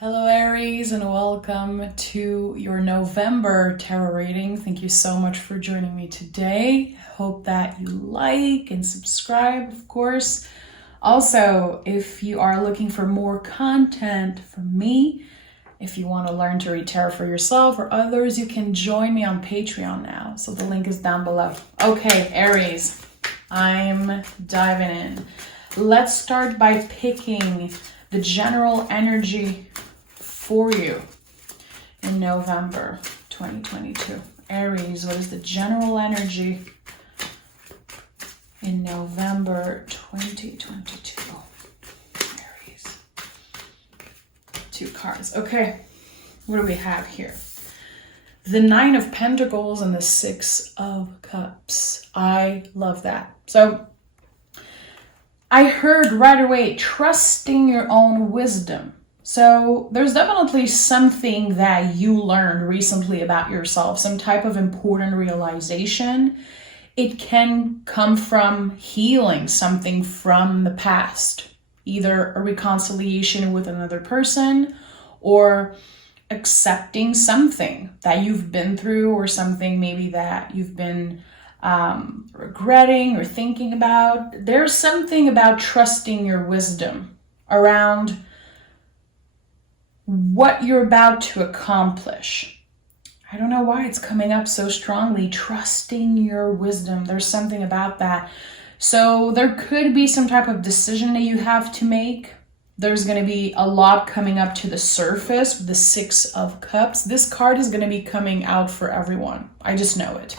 Hello Aries, and welcome to your November tarot reading. Thank you so much for joining me today. Hope that you like and subscribe, of course. Also, if you are looking for more content from me, if you want to learn to read tarot for yourself or others, you can join me on Patreon now. So the link is down below. Okay, Aries, I'm diving in. Let's start by picking the general energy for you in November 2022. Aries, what is the general energy in November 2022? Aries. 2 cards. Okay, what do we have here? The 9 of Pentacles and the 6 of Cups. I love that. So I heard right away, trusting your own wisdom. So there's definitely something that you learned recently about yourself, some type of important realization. It can come from healing something from the past, either a reconciliation with another person or accepting something that you've been through or something maybe that you've been regretting or thinking about. There's something about trusting your wisdom around what you're about to accomplish. I don't know why it's coming up so strongly. Trusting your wisdom. There's something about that. So there could be some type of decision that you have to make. There's going to be a lot coming up to the surface with the 6 of Cups. This card is going to be coming out for everyone. I just know it.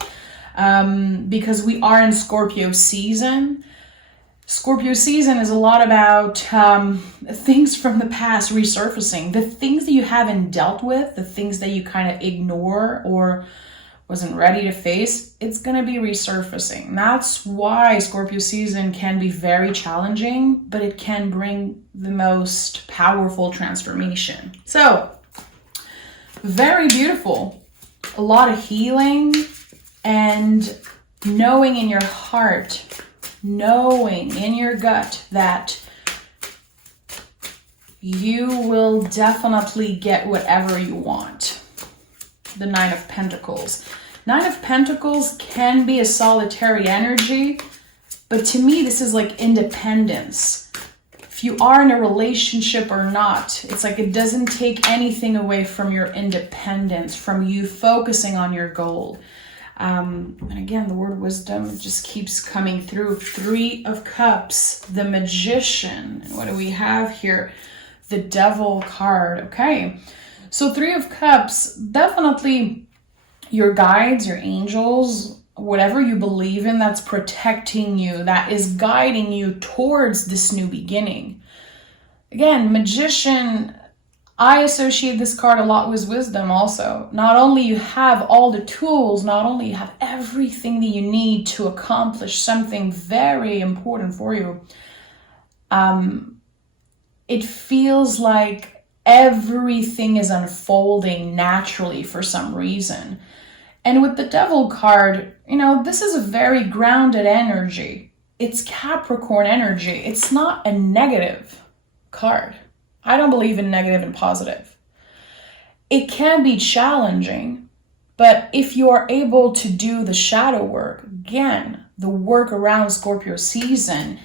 Because we are in Scorpio season. Scorpio season is a lot about things from the past resurfacing. The things that you haven't dealt with, the things that you kind of ignore or wasn't ready to face, it's going to be resurfacing. That's why Scorpio season can be very challenging, but it can bring the most powerful transformation. So, very beautiful. A lot of healing and knowing in your heart, knowing in your gut that you will definitely get whatever you want. The 9 of Pentacles. 9 of Pentacles can be a solitary energy, but to me, this is like independence. If you are in a relationship or not, it's like it doesn't take anything away from your independence, from you focusing on your goal. And again, the word wisdom just keeps coming through. 3 of Cups, the Magician. And what do we have here? The Devil card. Okay. So 3 of Cups, definitely your guides, your angels, whatever you believe in that's protecting you, that is guiding you towards this new beginning. Again, Magician, I associate this card a lot with wisdom also. Not only you have all the tools, not only you have everything that you need to accomplish something very important for you, it feels like everything is unfolding naturally for some reason. And with the Devil card, you know, this is a very grounded energy. It's Capricorn energy. It's not a negative card. I don't believe in negative and positive. It can be challenging, but if you are able to do the shadow work, again, the work around Scorpio season,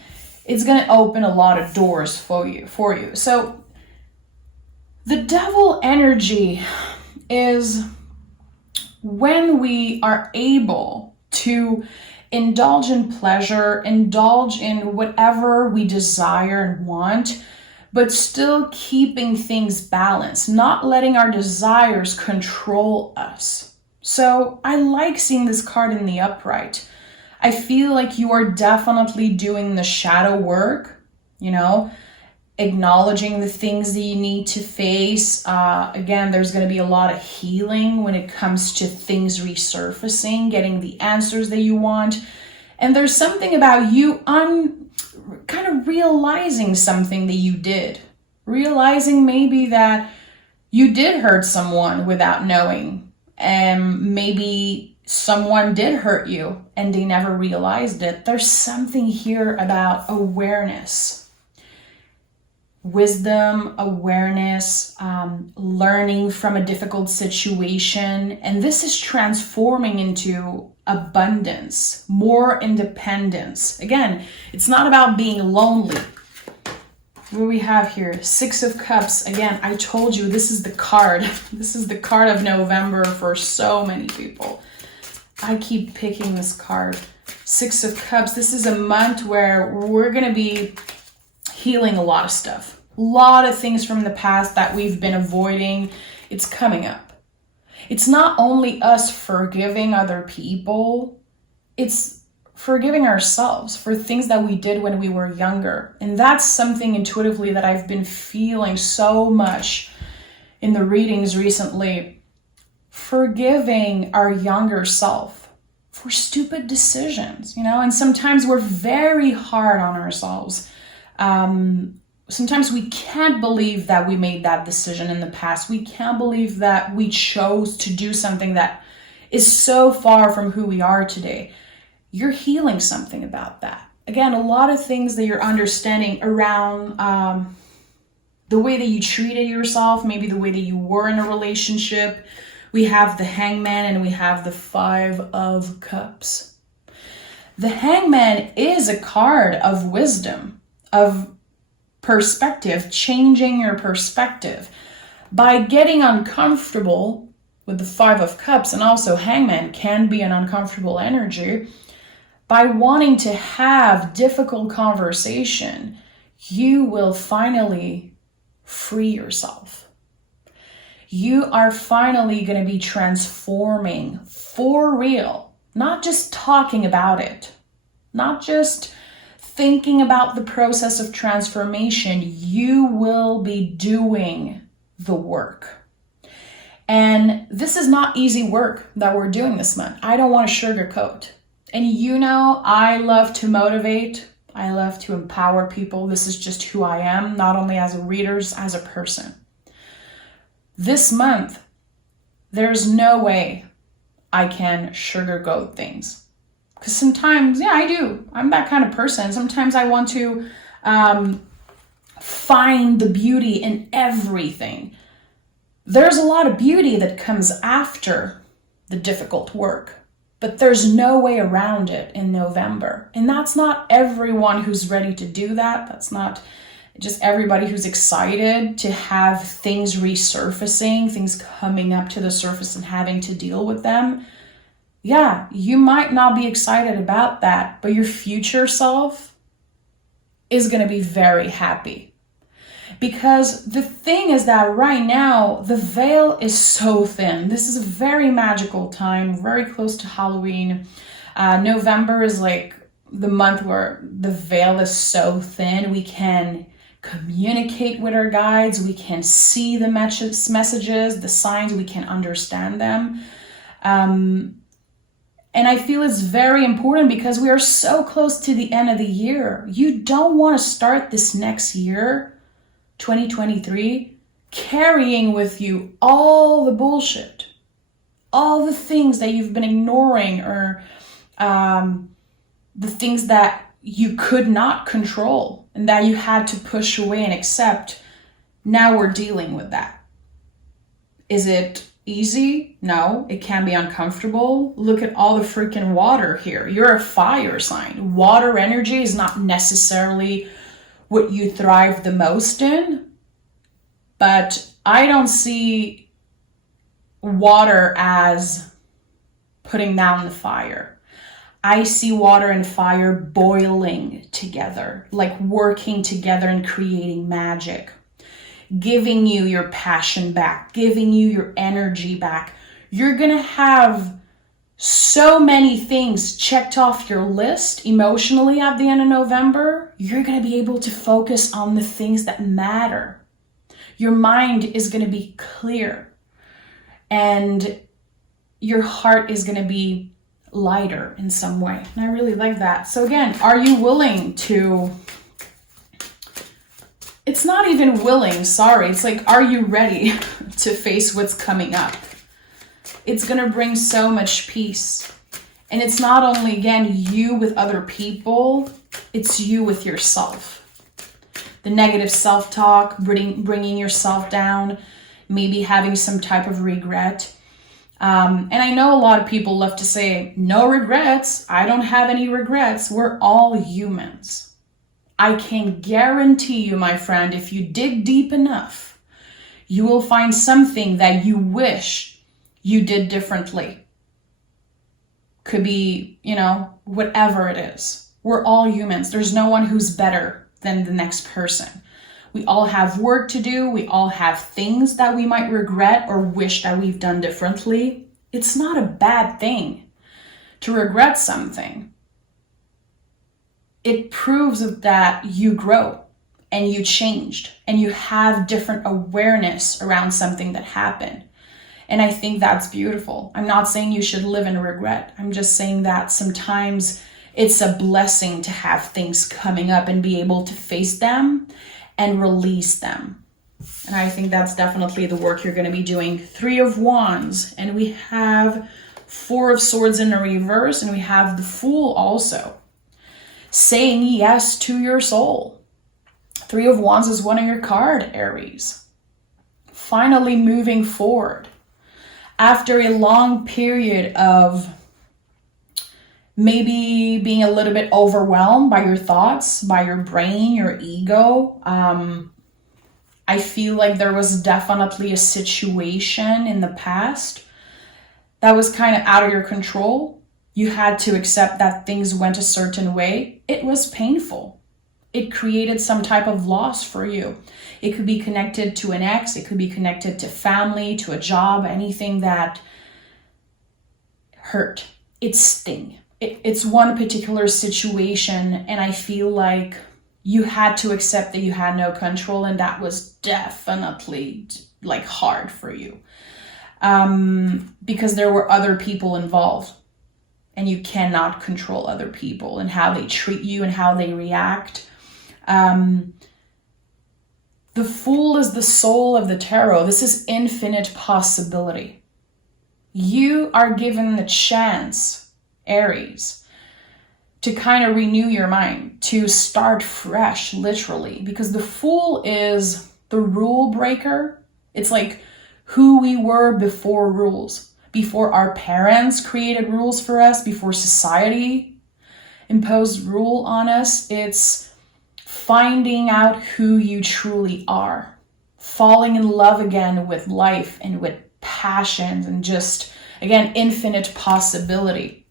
it's going to open a lot of doors for you. So the Devil energy is when we are able to indulge in pleasure, indulge in whatever we desire and want, but still keeping things balanced, not letting our desires control us. So I like seeing this card in the upright. I feel like you are definitely doing the shadow work, you know, acknowledging the things that you need to face. Again, there's going to be a lot of healing when it comes to things resurfacing, getting the answers that you want. And there's something about you kind of realizing something that you did. Realizing maybe that you did hurt someone without knowing. And maybe someone did hurt you and they never realized it. There's something here about awareness. wisdom, awareness, learning from a difficult situation. And this is transforming into abundance, more independence. Again, it's not about being lonely. What we have here, Six of Cups. Again, I told you this is the card. This is the card of November for so many people. I keep picking this card. Six of Cups. This is a month where we're going to be healing a lot of stuff. A lot of things from the past that we've been avoiding. It's coming up. It's not only us forgiving other people, it's forgiving ourselves for things that we did when we were younger. And that's something intuitively that I've been feeling so much in the readings recently. Forgiving our younger self for stupid decisions, and sometimes we're very hard on ourselves. Sometimes we can't believe that we made that decision in the past. We can't believe that we chose to do something that is so far from who we are today. You're healing something about that. Again, a lot of things that you're understanding around the way that you treated yourself, maybe the way that you were in a relationship. We have the Hangman and we have the Five of Cups. The Hangman is a card of wisdom, of perspective, changing your perspective. By getting uncomfortable with the Five of Cups, and also Hangman can be an uncomfortable energy, by wanting to have difficult conversation, you will finally free yourself. You are finally going to be transforming for real, not just talking about it, not just thinking about the process of transformation. You will be doing the work. And this is not easy work that we're doing this month. I don't want to sugarcoat. And I love to motivate. I love to empower people. This is just who I am, not only as a reader, as a person. This month, there's no way I can sugarcoat things. Because sometimes, I do. I'm that kind of person. Sometimes I want to find the beauty in everything. There's a lot of beauty that comes after the difficult work, but there's no way around it in November. And that's not everyone who's ready to do that. That's not just everybody who's excited to have things resurfacing, things coming up to the surface and having to deal with them. Yeah, you might not be excited about that, but your future self is going to be very happy. Because the thing is that right now, the veil is so thin. This is a very magical time, very close to Halloween. November is like the month where the veil is so thin. We can communicate with our guides. We can see the messages, the signs. We can understand them. And I feel it's very important because we are so close to the end of the year. You don't want to start this next year, 2023, carrying with you all the bullshit, all the things that you've been ignoring, or the things that you could not control and that you had to push away and accept. Now we're dealing with that. Is it easy? No, it can be uncomfortable. Look at all the freaking water here. You're a fire sign. Water energy is not necessarily what you thrive the most in, but I don't see water as putting down the fire. I see water and fire boiling together, like working together and creating magic. Giving you your passion back, giving you your energy back. You're going to have so many things checked off your list emotionally at the end of November. You're going to be able to focus on the things that matter. Your mind is going to be clear and your heart is going to be lighter in some way. And I really like that. So again, are you willing to... It's not even willing, sorry. It's like, are you ready to face what's coming up? It's going to bring so much peace. And it's not only, again, you with other people, it's you with yourself. the negative self-talk, bringing yourself down, maybe having some type of regret. And I know a lot of people love to say, no regrets. I don't have any regrets. We're all humans. I can guarantee you, my friend, if you dig deep enough, you will find something that you wish you did differently. Could be, whatever it is. We're all humans. There's no one who's better than the next person. We all have work to do. We all have things that we might regret or wish that we've done differently. It's not a bad thing to regret something. It proves that you grow and you changed and you have different awareness around something that happened. And I think that's beautiful. I'm not saying you should live in regret. I'm just saying that sometimes it's a blessing to have things coming up and be able to face them and release them. And I think that's definitely the work you're going to be doing. 3 of Wands, and we have 4 of Swords in the reverse, and we have the Fool also. Saying yes to your soul. 3 of Wands is one of your card, Aries. Finally moving forward. After a long period of maybe being a little bit overwhelmed by your thoughts, by your brain, your ego. I feel like there was definitely a situation in the past that was kind of out of your control. You had to accept that things went a certain way. It was painful. It created some type of loss for you. It could be connected to an ex. It could be connected to family, to a job, anything that hurt. It sting. It's one particular situation, and I feel like you had to accept that you had no control, and that was definitely hard for you because there were other people involved, and you cannot control other people and how they treat you and how they react. The Fool is the soul of the tarot. This is infinite possibility. You are given the chance, Aries, to kind of renew your mind, to start fresh, literally, because the Fool is the rule breaker. It's like who we were before rules, before our parents created rules for us, before society imposed rule on us. It's finding out who you truly are, falling in love again with life and with passions and just, again, infinite possibility.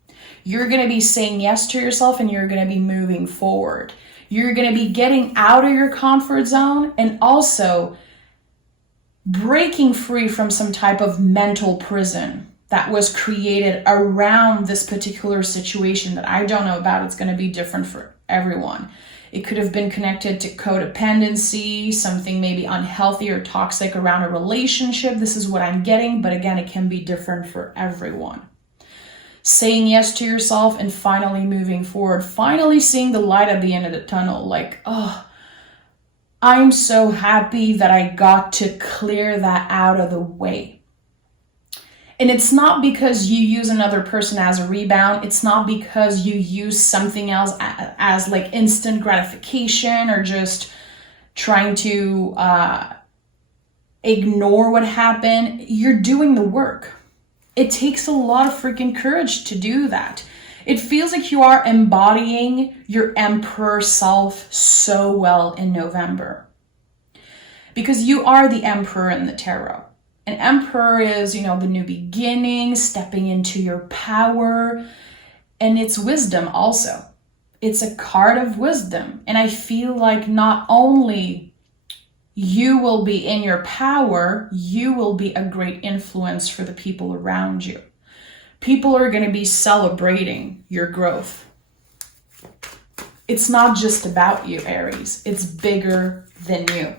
You're going to be saying yes to yourself and you're going to be moving forward. You're going to be getting out of your comfort zone and also breaking free from some type of mental prison that was created around this particular situation that I don't know about. It's going to be different for everyone. It could have been connected to codependency, something maybe unhealthy or toxic around a relationship. This is what I'm getting, but again, it can be different for everyone. Saying yes to yourself and finally moving forward, finally seeing the light at the end of the tunnel. I'm so happy that I got to clear that out of the way. And it's not because you use another person as a rebound. It's not because you use something else as instant gratification or just trying to ignore what happened. You're doing the work. It takes a lot of freaking courage to do that. It feels like you are embodying your emperor self so well in November. Because you are the emperor in the tarot. An emperor is, the new beginning, stepping into your power. And it's wisdom also. It's a card of wisdom. And I feel like not only you will be in your power, you will be a great influence for the people around you. People are going to be celebrating your growth. It's not just about you, Aries. It's bigger than you.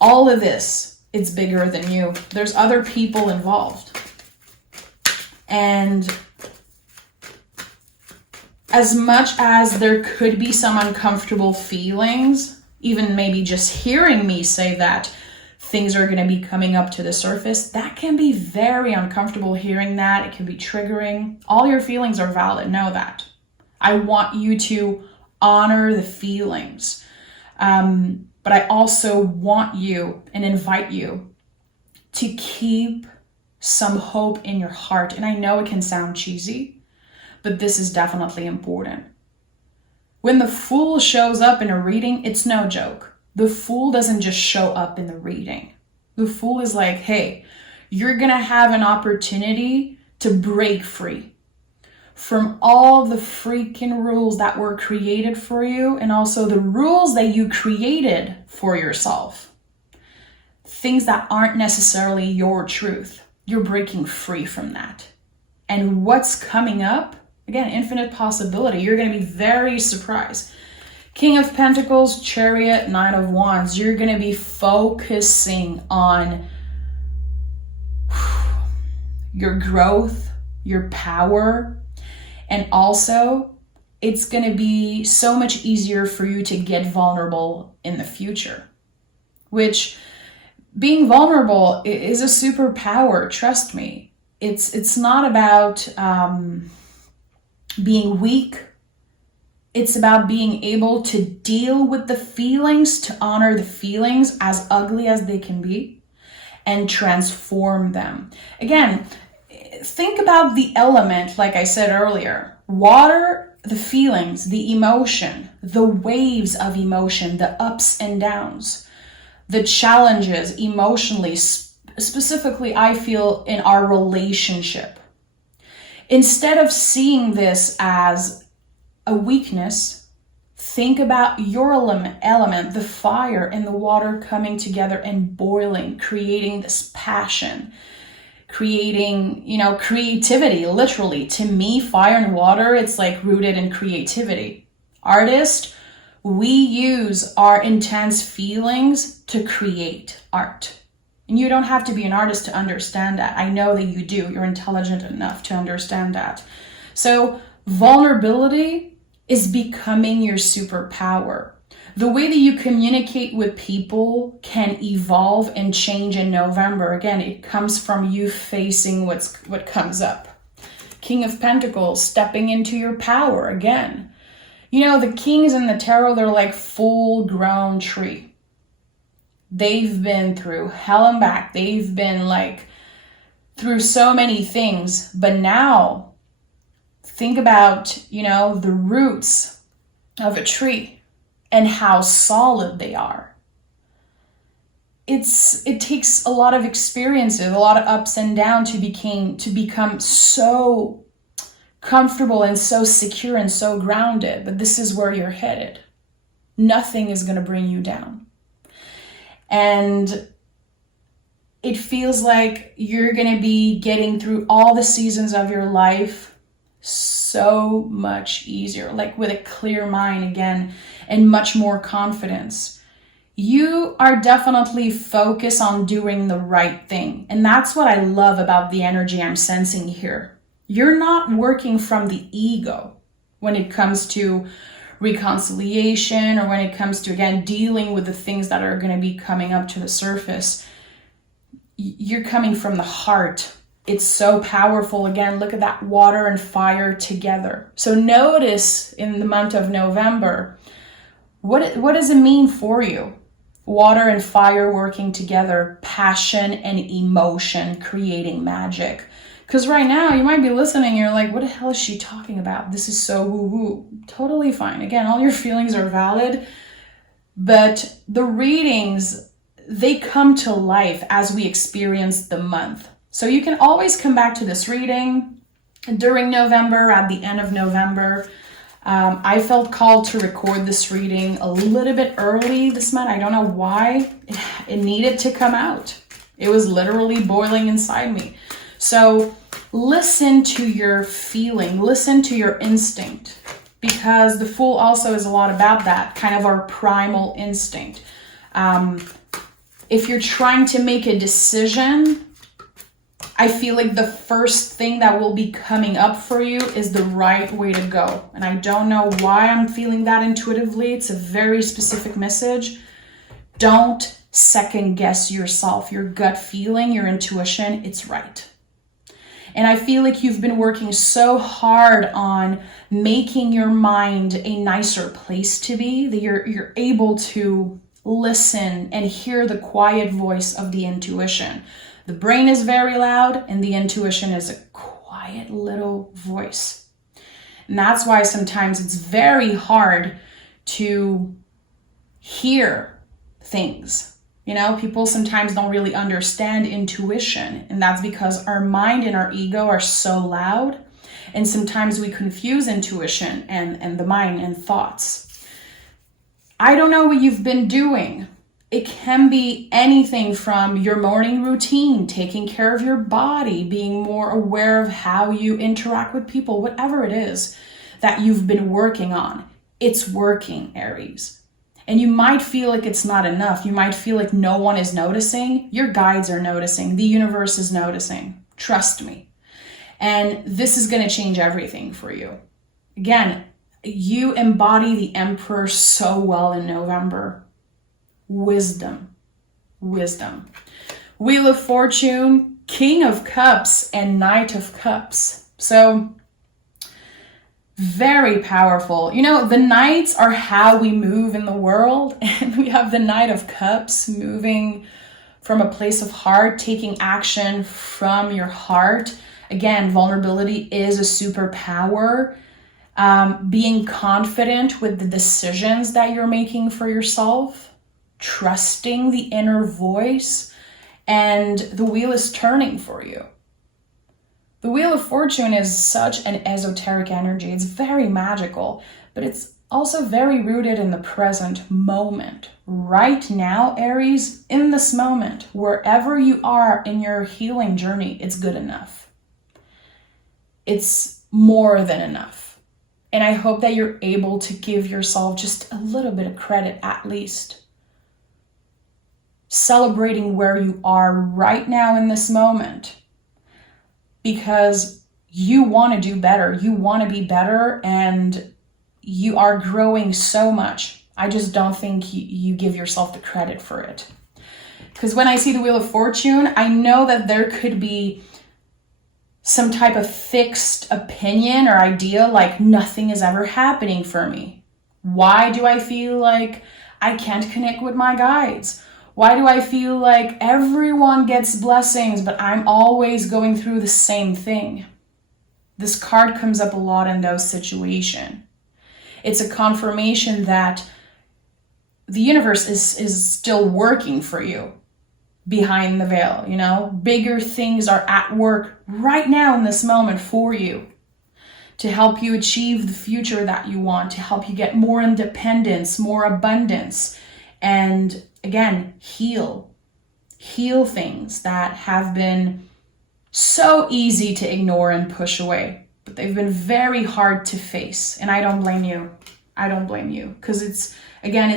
All of this, it's bigger than you. There's other people involved. And as much as there could be some uncomfortable feelings, even maybe just hearing me say that things are going to be coming up to the surface, that can be very uncomfortable hearing that. It can be triggering. All your feelings are valid. Know that. I want you to honor the feelings. But I also want you and invite you to keep some hope in your heart. And I know it can sound cheesy, but this is definitely important. When the Fool shows up in a reading, it's no joke. The Fool doesn't just show up in the reading. The Fool is like, hey, you're going to have an opportunity to break free from all the freaking rules that were created for you, and also the rules that you created for yourself. Things that aren't necessarily your truth. You're breaking free from that. And what's coming up? Again, infinite possibility. You're going to be very surprised. King of Pentacles, Chariot, Nine of Wands. You're going to be focusing on your growth, your power, and also it's going to be so much easier for you to get vulnerable in the future, which being vulnerable is a superpower. Trust me. It's not about being weak. It's about being able to deal with the feelings, to honor the feelings as ugly as they can be, and transform them. Again, think about the element, like I said earlier. Water, the feelings, the emotion, the waves of emotion, the ups and downs, the challenges emotionally, specifically I feel in our relationship. Instead of seeing this as a weakness, think about your element, the fire and the water coming together and boiling, creating this passion, creating, creativity. Literally, to me, fire and water, it's like rooted in creativity. Artist, we use our intense feelings to create art. And you don't have to be an artist to understand that. I know that you do. You're intelligent enough to understand that. So vulnerability is becoming your superpower. The way that you communicate with people can evolve and change in November. Again, it comes from you facing what comes up. King of Pentacles, stepping into your power again. The kings in the tarot, they're like full-grown tree. They've been through hell and back. They've been through so many things. But now, think about, the roots of a tree and how solid they are. It takes a lot of experiences, a lot of ups and downs to become so comfortable and so secure and so grounded. But this is where you're headed. Nothing is going to bring you down. And it feels like you're going to be getting through all the seasons of your life so much easier, with a clear mind again, and much more confidence. You are definitely focused on doing the right thing. And that's what I love about the energy I'm sensing here. You're not working from the ego when it comes to reconciliation, or when it comes to, again, dealing with the things that are going to be coming up to the surface. You're coming from the heart. It's so powerful. Again, look at that water and fire together. So notice in the month of November, what does it mean for you? Water and fire working together, passion and emotion creating magic. Because right now you might be listening, you're like, what the hell is she talking about? This is so woo-woo. Totally fine. Again, all your feelings are valid, but the readings, they come to life as we experience the month. So you can always come back to this reading during November, at the end of November. I felt called to record this reading a little bit early this month. I don't know why. It needed to come out. It was literally boiling inside me. So listen to your feeling, listen to your instinct, because the Fool also is a lot about that, kind of our primal instinct. If you're trying to make a decision, I feel like the first thing that will be coming up for you is the right way to go. And I don't know why I'm feeling that intuitively. It's a very specific message. Don't second guess yourself. Your gut feeling, your intuition, it's right. And I feel like you've been working so hard on making your mind a nicer place to be, that you're able to listen and hear the quiet voice of the intuition. The brain is very loud and the intuition is a quiet little voice. And that's why sometimes it's very hard to hear things. You know, people sometimes don't really understand intuition, and that's because our mind and our ego are so loud, and sometimes we confuse intuition and the mind and thoughts. I don't know what you've been doing. It can be anything from your morning routine, taking care of your body, being more aware of how you interact with people, whatever it is that you've been working on. It's working, Aries. And you might feel like it's not enough. You might feel like no one is noticing. Your guides are noticing. The universe is noticing. Trust me. And this is going to change everything for you. Again, you embody the Emperor so well in November. Wisdom. Wisdom. Wheel of Fortune, King of Cups, and Knight of Cups. So, very powerful. You know, the knights are how we move in the world, and we have the Knight of Cups moving from a place of heart, taking action from your heart. Again, vulnerability is a superpower. Being confident with the decisions that you're making for yourself, trusting the inner voice, and the wheel is turning for you. The Wheel of Fortune is such an esoteric energy. It's very magical, but it's also very rooted in the present moment. Right now, Aries, in this moment, wherever you are in your healing journey, it's good enough. It's more than enough. And I hope that you're able to give yourself just a little bit of credit at least. Celebrating where you are right now in this moment. Because you want to do better, you want to be better, and you are growing so much. I just don't think you give yourself the credit for it. Because when I see the Wheel of Fortune, I know that there could be some type of fixed opinion or idea, like nothing is ever happening for me. Why do I feel like I can't connect with my guides? Why do I feel like everyone gets blessings, but I'm always going through the same thing? This card comes up a lot in those situations. It's a confirmation that the universe is still working for you behind the veil, you know? Bigger things are at work right now in this moment for you to help you achieve the future that you want, to help you get more independence, more abundance, and again, heal things that have been so easy to ignore and push away, but they've been very hard to face. And I don't blame you. I don't blame you, because it's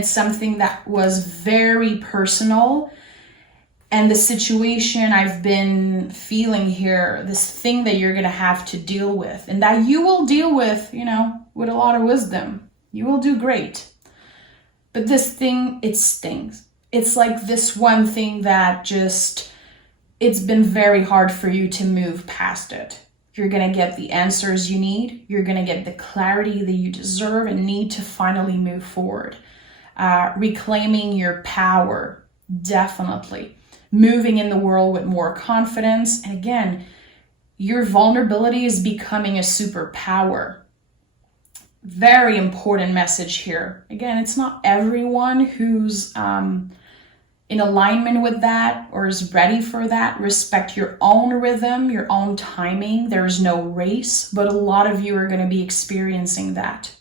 something that was very personal. And the situation I've been feeling here, this thing that you're going to have to deal with, and that you will deal with, you know, with a lot of wisdom. You will do great. But this thing, it stings. It's like this one thing that just, it's been very hard for you to move past it. You're going to get the answers you need. You're going to get the clarity that you deserve and need to finally move forward. Reclaiming your power, definitely. Moving in the world with more confidence. And again, your vulnerability is becoming a superpower. Very important message here. Again, it's not everyone who's in alignment with that or is ready for that. Respect your own rhythm, your own timing. There is no race, but a lot of you are going to be experiencing that.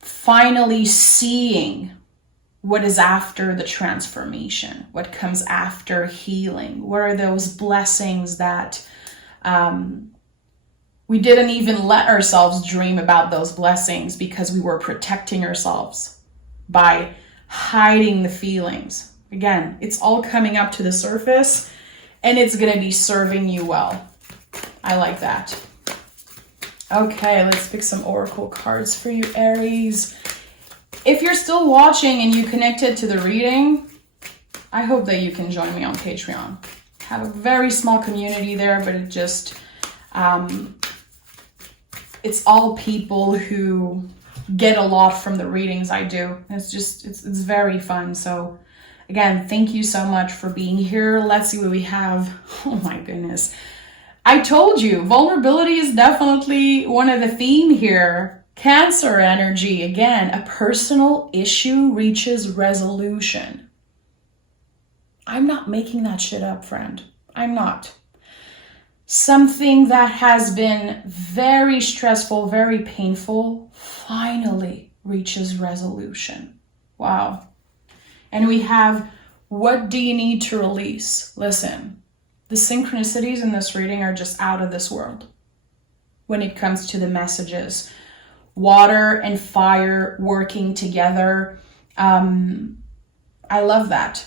Finally seeing what is after the transformation, what comes after healing. What are those blessings that we didn't even let ourselves dream about those blessings because we were protecting ourselves by hiding the feelings. Again, it's all coming up to the surface and it's going to be serving you well. I like that. Okay, let's pick some oracle cards for you, Aries. If you're still watching and you connected to the reading, I hope that you can join me on Patreon. have a very small community there, but it just, it's all people who get a lot from the readings I do. It's very fun. So again, thank you so much for being here. Let's see what we have. Oh my goodness. I told you, vulnerability is definitely one of the theme here. Cancer energy, again, a personal issue reaches resolution. I'm not making that shit up, friend. I'm not. Something that has been very stressful, very painful, finally reaches resolution. Wow. And we have, what do you need to release? Listen, the synchronicities in this reading are just out of this world when it comes to the messages. Water and fire working together. I love that.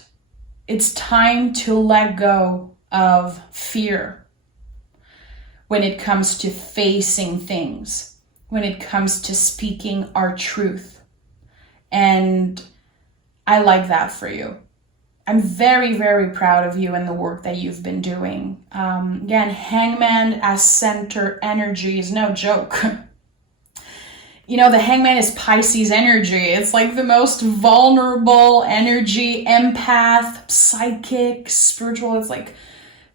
It's time to let go of fear when it comes to facing things, when it comes to speaking our truth. And I like that for you. I'm very, very proud of you and the work that you've been doing. Again, Hangman as center energy is no joke. You know, the Hangman is Pisces energy. It's like the most vulnerable energy, empath, psychic, spiritual. It's like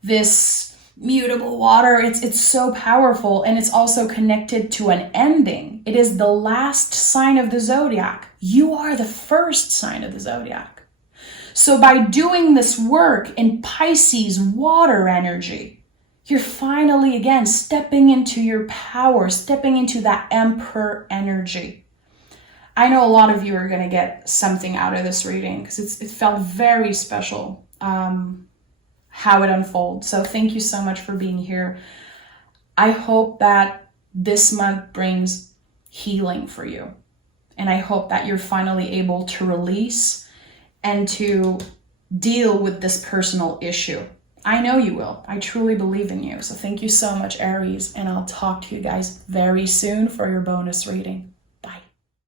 this mutable water. It's so powerful, and it's also connected to an ending. It is the last sign of the zodiac. You are the first sign of the zodiac. So by doing this work in Pisces water energy, you're finally, again, stepping into your power, stepping into that Emperor energy. I know a lot of you are going to get something out of this reading because it felt very special. How it unfolds. So thank you so much for being here. I hope that this month brings healing for you. And I hope that you're finally able to release and to deal with this personal issue. I know you will. I truly believe in you. So thank you so much, Aries. And I'll talk to you guys very soon for your bonus reading.